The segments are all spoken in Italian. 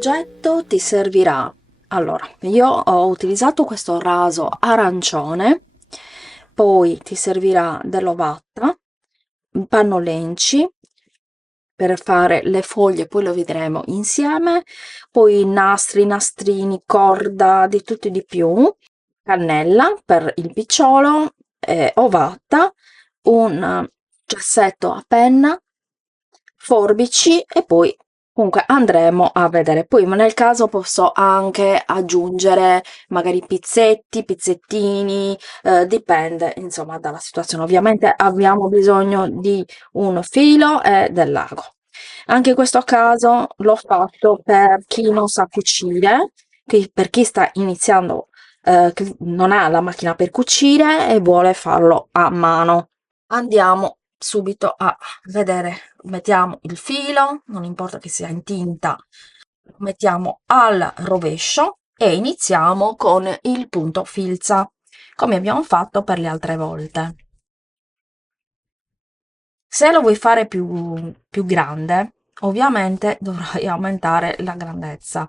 progetto ti servirà. Allora, io ho utilizzato questo raso arancione, poi ti servirà dell'ovatta, pannolenci per fare le foglie, poi lo vedremo insieme, poi nastri, nastrini, corda, di tutto e di più, cannella per il picciolo, ovatta, un gessetto a penna, forbici e poi comunque andremo a vedere. Poi nel caso posso anche aggiungere magari pizzetti, pizzettini, dipende insomma dalla situazione. Ovviamente abbiamo bisogno di un filo e del lago. Anche in questo caso l'ho fatto per chi non sa cucire, per chi sta iniziando, che non ha la macchina per cucire e vuole farlo a mano. Andiamo subito a vedere, mettiamo il filo, non importa che sia in tinta, lo mettiamo al rovescio e iniziamo con il punto filza, come abbiamo fatto per le altre volte. Se lo vuoi fare più grande, ovviamente dovrai aumentare la grandezza.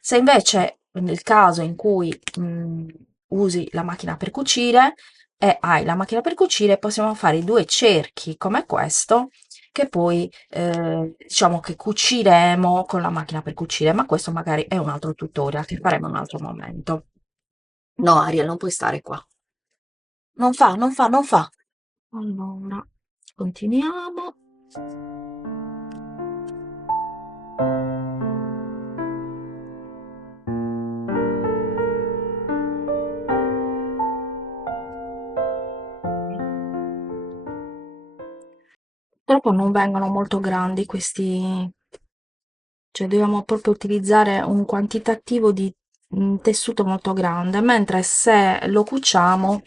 Se invece nel caso in cui usi la macchina per cucire e hai la macchina per cucire, possiamo fare due cerchi come questo, che poi diciamo che cuciremo con la macchina per cucire, ma questo magari è un altro tutorial che faremo in un altro momento. No, Ariel, non puoi stare qua. Non fa, non fa, non fa. Allora, continuiamo. Purtroppo non vengono molto grandi questi, cioè dobbiamo proprio utilizzare un quantitativo di tessuto molto grande, mentre se lo cuciamo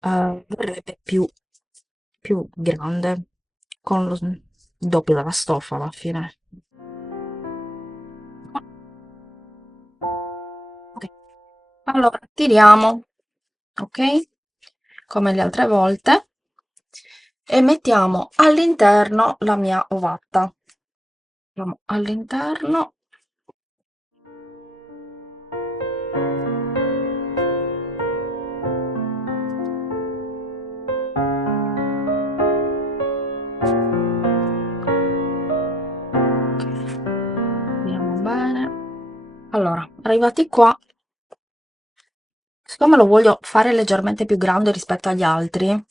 verrebbe più grande, con il doppio della stoffa alla fine. Ok, allora tiriamo, ok, come le altre volte, e mettiamo all'interno la mia ovatta. Mettiamo all'interno. Vediamo bene. Allora, arrivati qua, siccome lo voglio fare leggermente più grande rispetto agli altri,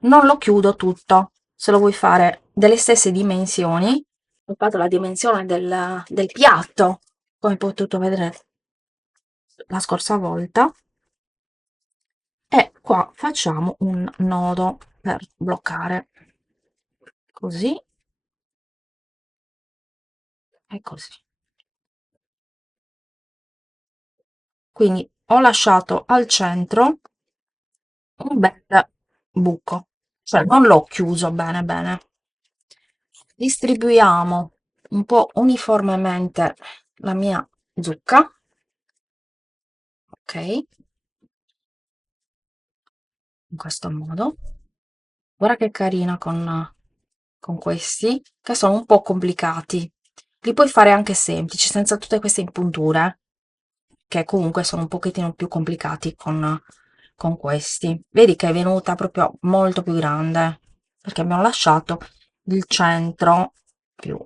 non lo chiudo tutto. Se lo vuoi fare delle stesse dimensioni, ho fatto la dimensione del piatto, come hai potuto vedere la scorsa volta, e qua facciamo un nodo per bloccare, così e così. Quindi ho lasciato al centro un bel buco, cioè non l'ho chiuso bene bene. Distribuiamo un po' uniformemente la mia zucca, ok, in questo modo. Guarda che carina con questi, che sono un po' complicati. Li puoi fare anche semplici, senza tutte queste impunture, che comunque sono un pochettino più complicati con questi. Vedi che è venuta proprio molto più grande, perché abbiamo lasciato il centro più.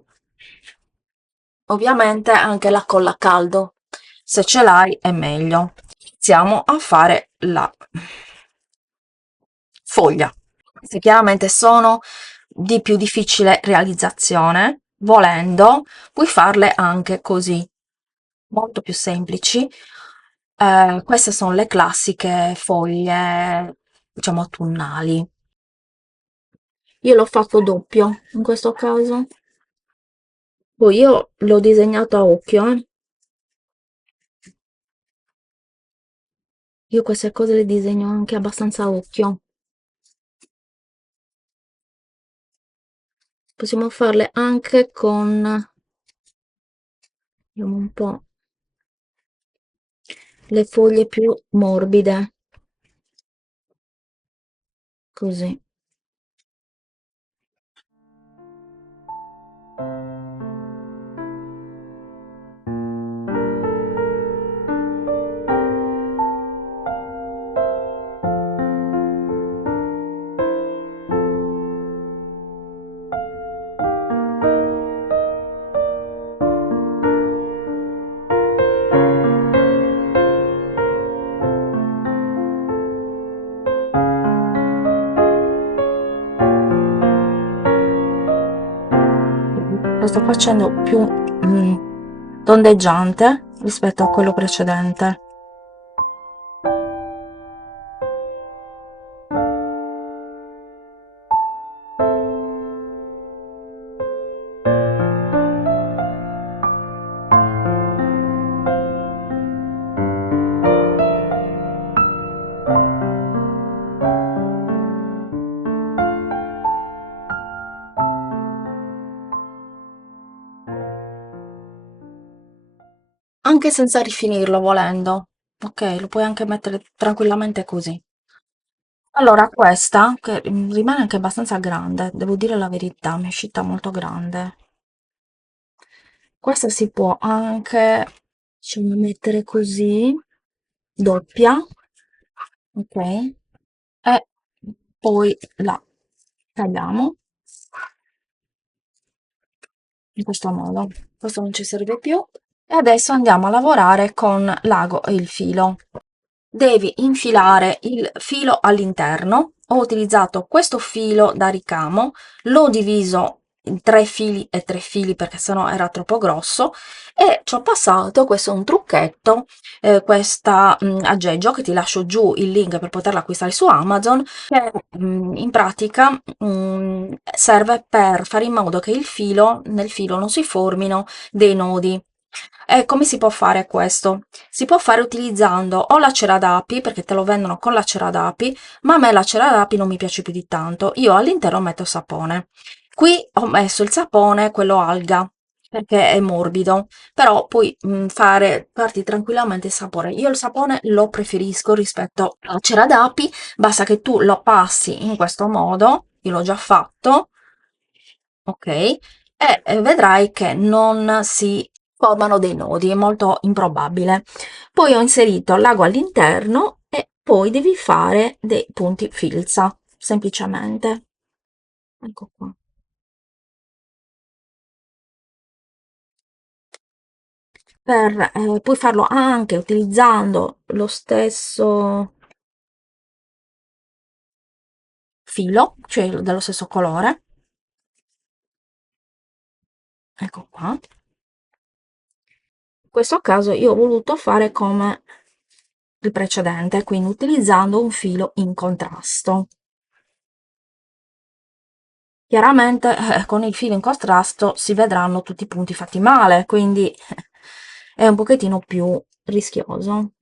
Ovviamente anche la colla a caldo, se ce l'hai è meglio. Iniziamo a fare la foglia. Queste chiaramente sono di più difficile realizzazione, volendo puoi farle anche così, molto più semplici. Queste sono le classiche foglie, diciamo, autunnali. Io l'ho fatto doppio in questo caso. Poi io l'ho disegnato a occhio, eh. Io queste cose le disegno anche abbastanza a occhio. Possiamo farle anche con, vediamo un po', le foglie più morbide, così. lo sto facendo più tondeggiante rispetto a quello precedente. Anche senza rifinirlo volendo. Ok, lo puoi anche mettere tranquillamente così. Allora, questa, che rimane anche abbastanza grande, devo dire la verità, mi è uscita molto grande. Questa si può anche, diciamo, mettere così, doppia, ok? E poi la tagliamo in questo modo. Questo non ci serve più. E adesso andiamo a lavorare con l'ago e il filo. Devi infilare il filo all'interno. Ho utilizzato questo filo da ricamo, l'ho diviso in 3 fili e 3 fili perché sennò era troppo grosso e ci ho passato, questo è un trucchetto, questa aggeggio che ti lascio giù il link per poterla acquistare su Amazon, che in pratica serve per fare in modo che nel filo non si formino dei nodi. E come si può fare questo? Si può fare utilizzando o la cera d'api, perché te lo vendono con la cera d'api, ma a me la cera d'api non mi piace più di tanto. Io all'interno metto sapone. Qui ho messo il sapone, quello alga, perché è morbido, però puoi farti tranquillamente il sapone. Io il sapone lo preferisco rispetto alla cera d'api, basta che tu lo passi in questo modo, io l'ho già fatto, ok? E vedrai che non si formano dei nodi, è molto improbabile. Poi ho inserito l'ago all'interno e poi devi fare dei punti filza, semplicemente. Ecco qua. Puoi farlo anche utilizzando lo stesso filo, cioè dello stesso colore. Ecco qua. In questo caso io ho voluto fare come il precedente, quindi utilizzando un filo in contrasto. Chiaramente con il filo in contrasto si vedranno tutti i punti fatti male, quindi è un pochettino più rischioso.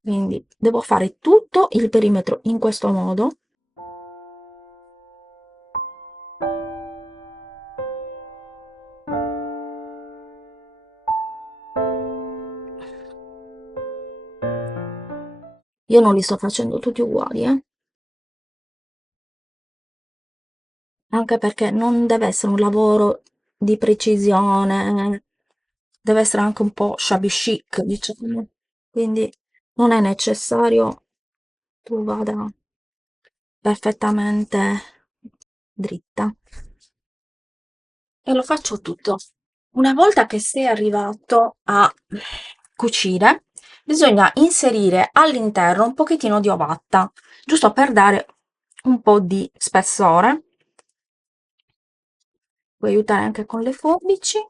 Quindi devo fare tutto il perimetro in questo modo. Io non li sto facendo tutti uguali, anche perché non deve essere un lavoro di precisione, deve essere anche un po' shabby chic, diciamo. Quindi non è necessario tu vada perfettamente dritta. E lo faccio tutto. Una volta che sei arrivato a cucire, bisogna inserire all'interno un pochettino di ovatta, giusto per dare un po' di spessore. Puoi aiutare anche con le forbici,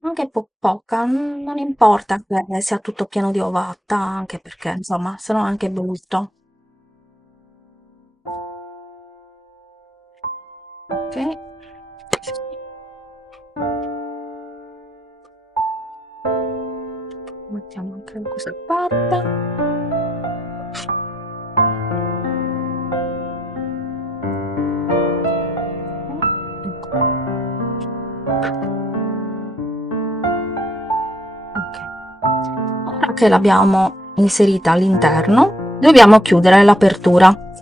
anche poca, non importa che sia tutto pieno di ovatta, anche perché insomma, se no è anche brutto. Ok, mettiamo anche da questa parte. Ecco qua. Ok. Ora che l'abbiamo inserita all'interno, dobbiamo chiudere l'apertura.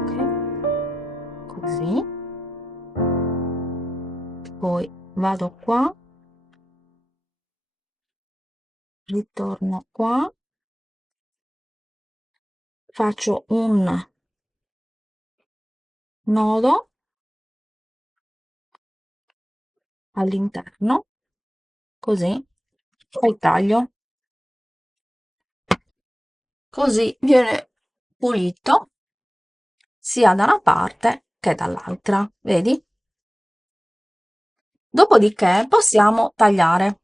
Ok, così. Poi vado qua, ritorno qua, faccio un nodo all'interno, così, poi taglio, così viene pulito sia da una parte che dall'altra, vedi? Dopodiché possiamo tagliare.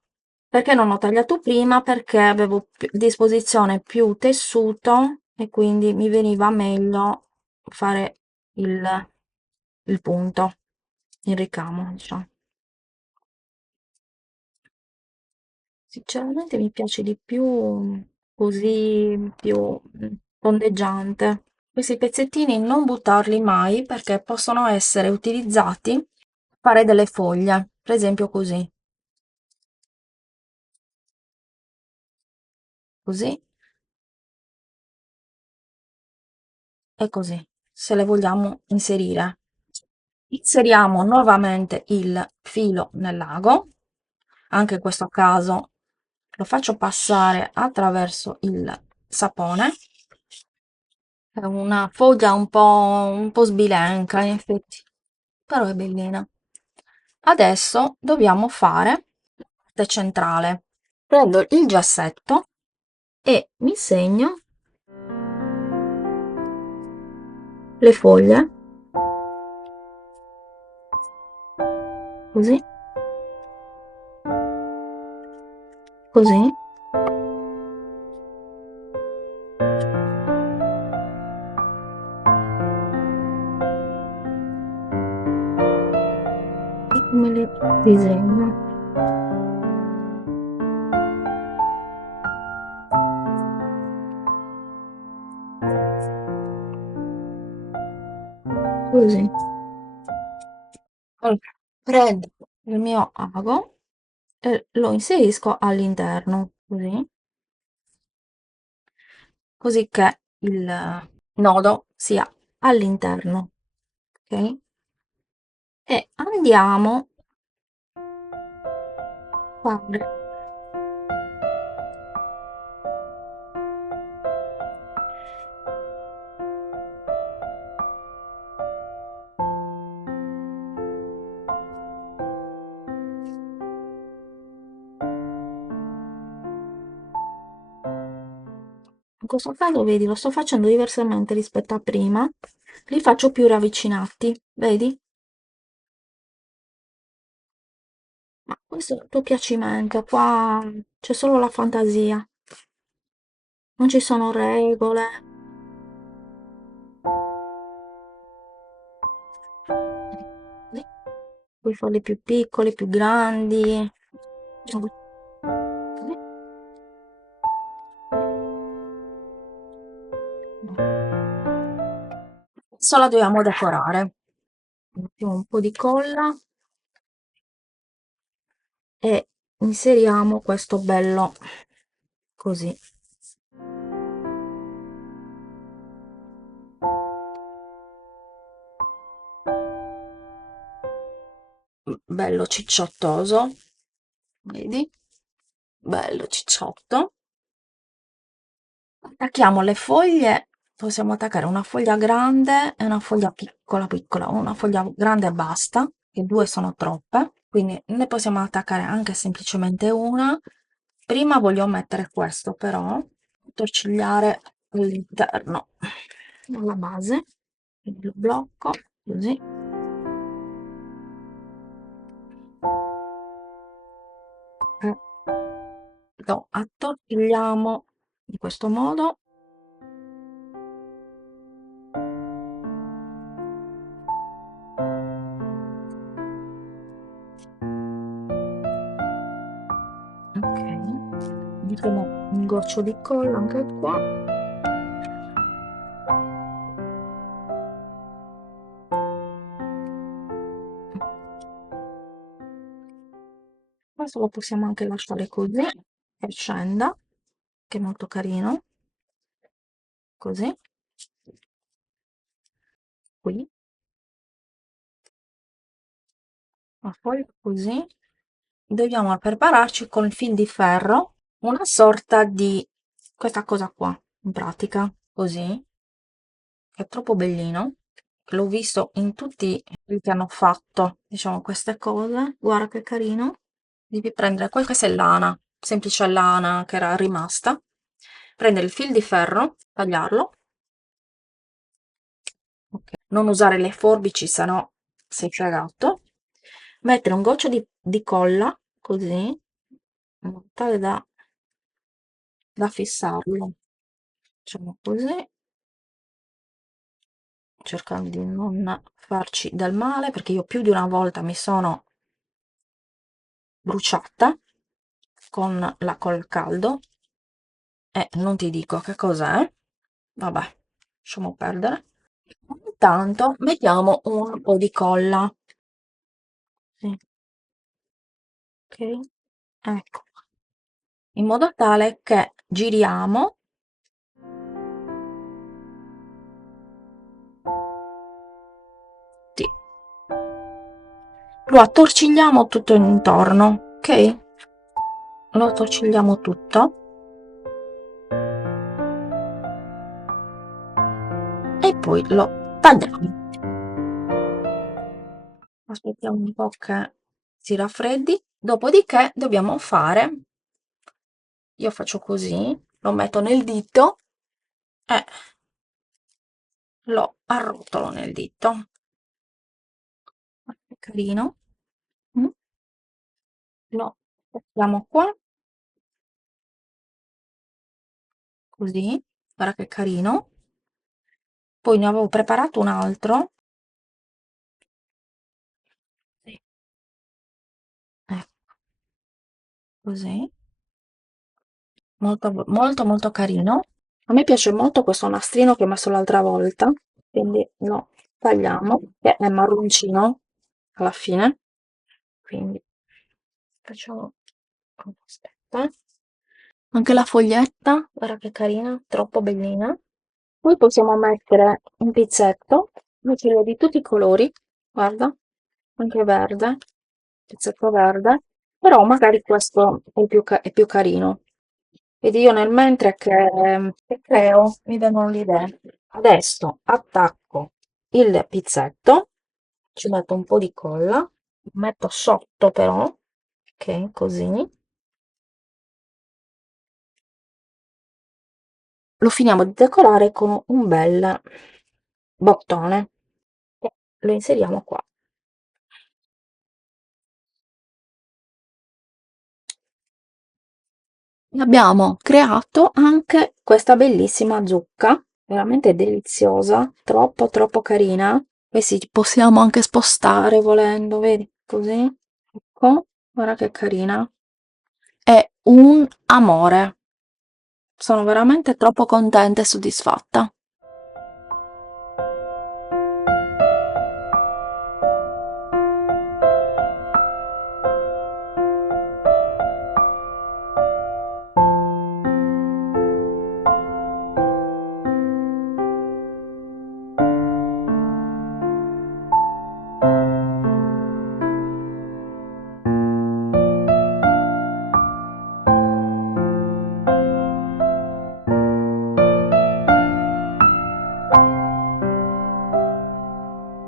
Perché non ho tagliato prima? Perché avevo a disposizione più tessuto e quindi mi veniva meglio fare il punto, il ricamo, diciamo. Sinceramente mi piace di più così, più tondeggiante. Questi pezzettini non buttarli mai perché possono essere utilizzati per fare delle foglie, per esempio così, così e così, se le vogliamo inserire. Inseriamo nuovamente il filo nell'ago, anche in questo caso lo faccio passare attraverso il sapone. È una foglia un po' sbilenca, in effetti, però è bellina. Adesso dobbiamo fare la parte centrale. Prendo il giassetto e mi segno le foglie, così, così, e me le disegno, così. Allora, prendo il mio ago e lo inserisco all'interno, così che il nodo sia all'interno, ok? E andiamo a fare in questo caso, vedi, lo sto facendo diversamente rispetto a prima, li faccio più ravvicinati, vedi? Ma questo è il tuo piacimento, qua c'è solo la fantasia, non ci sono regole. Puoi farle più piccole, più grandi. Adesso la dobbiamo decorare. Mettiamo un po' di colla e inseriamo questo bello così, bello cicciottoso, vedi? Bello cicciotto. Attacchiamo le foglie, possiamo attaccare una foglia grande e una foglia piccola piccola, una foglia grande e basta, che due sono troppe, quindi ne possiamo attaccare anche semplicemente una. Prima voglio mettere questo però, torcigliare all'interno alla base, quindi lo blocco così, e lo attorcigliamo in questo modo. Ok, mettiamo un goccio di colla anche qua. Questo lo possiamo anche lasciare così, che scenda, che è molto carino, così, qui, ma poi così. Dobbiamo prepararci con il fil di ferro una sorta di questa cosa qua, in pratica, così, che è troppo bellino. l'ho visto in tutti quelli che hanno fatto, diciamo, queste cose. Guarda che carino. Devi prendere, questa è lana, semplice lana che era rimasta. Prendere il fil di ferro, tagliarlo, ok. Non usare le forbici, se no sei fregato. Mettere un goccio di colla, così, in modo tale da fissarlo. Facciamo così, cercando di non farci del male, perché io più di una volta mi sono bruciata con la col caldo e non ti dico che cos'è. Vabbè, lasciamo perdere. Intanto mettiamo un po' di colla. Sì, ok, ecco, in modo tale che giriamo, sì, lo attorcigliamo tutto intorno, ok? Lo attorcigliamo tutto e poi lo tagliamo. Aspettiamo un po' che si raffreddi, dopodiché dobbiamo fare, io faccio così, lo metto nel dito e lo arrotolo nel dito. È carino. Mm? Lo mettiamo qua, così, guarda che carino. Poi ne avevo preparato un altro. Sì, ecco, così. Molto, molto, molto carino. A me piace molto questo nastrino che ho messo l'altra volta, quindi lo tagliamo, che è marroncino alla fine. Quindi facciamo, aspetta, anche la foglietta, guarda che carina, troppo bellina. Poi possiamo mettere un pizzetto, io ce l'ho di tutti i colori, guarda, anche verde, pizzetto verde, però magari questo è più carino. Vedi, io nel mentre che creo mi vengono le idee. Adesso attacco il pizzetto, ci metto un po' di colla, lo metto sotto però, ok, così. Lo finiamo di decorare con un bel bottone e lo inseriamo qua. E abbiamo creato anche questa bellissima zucca, veramente deliziosa, troppo troppo carina. Questi possiamo anche spostare volendo, vedi? Così. Ecco, guarda che carina. È un amore. Sono veramente troppo contenta e soddisfatta.